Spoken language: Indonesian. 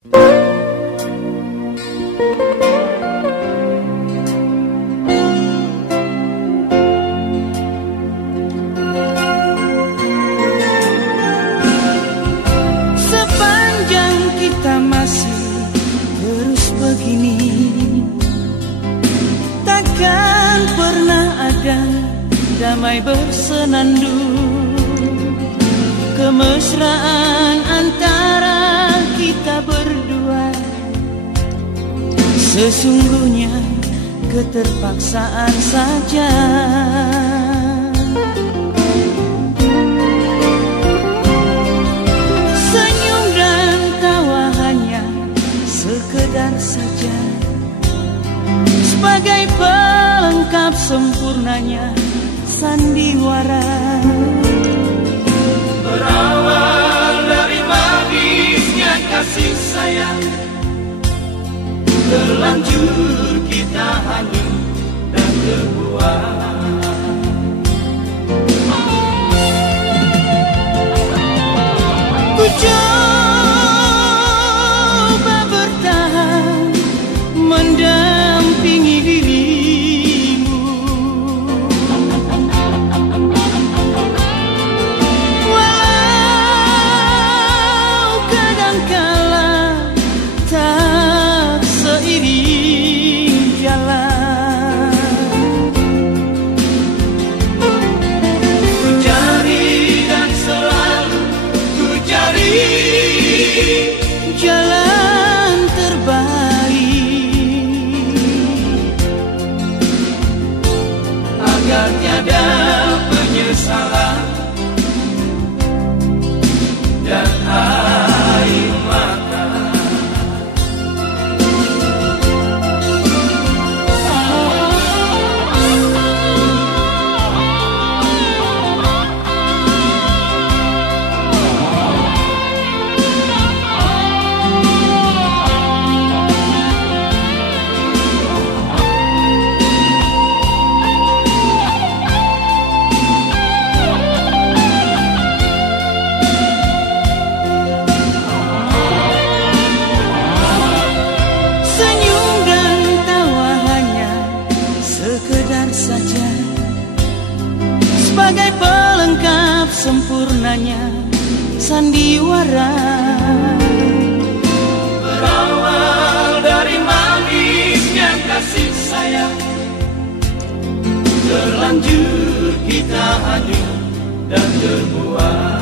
Sepanjang kita masih terus begini, takkan pernah ada damai bersenandung. Kemesraan antara kita berdua sesungguhnya keterpaksaan saja. Senyum dan tawa hanya sekedar saja, sebagai pelengkap sempurnanya sandiwara. Berawal dari manisnya kasih sayang, terlanjur kita hanyut dan terbuang. Ku coba bertahan mendampingi dirimu, walau kadangkala tak seiring jalan. Ku cari dan selalu ku cari jalan terbaik agar tiada penyesalan dan air mata. Senyum dan tawa hanya sekedar saja, sebagai pelengkap sempurnanya sandiwara. Berawal dari manisnya kasih sayang, terlanjur kita hanyut dan terbuang.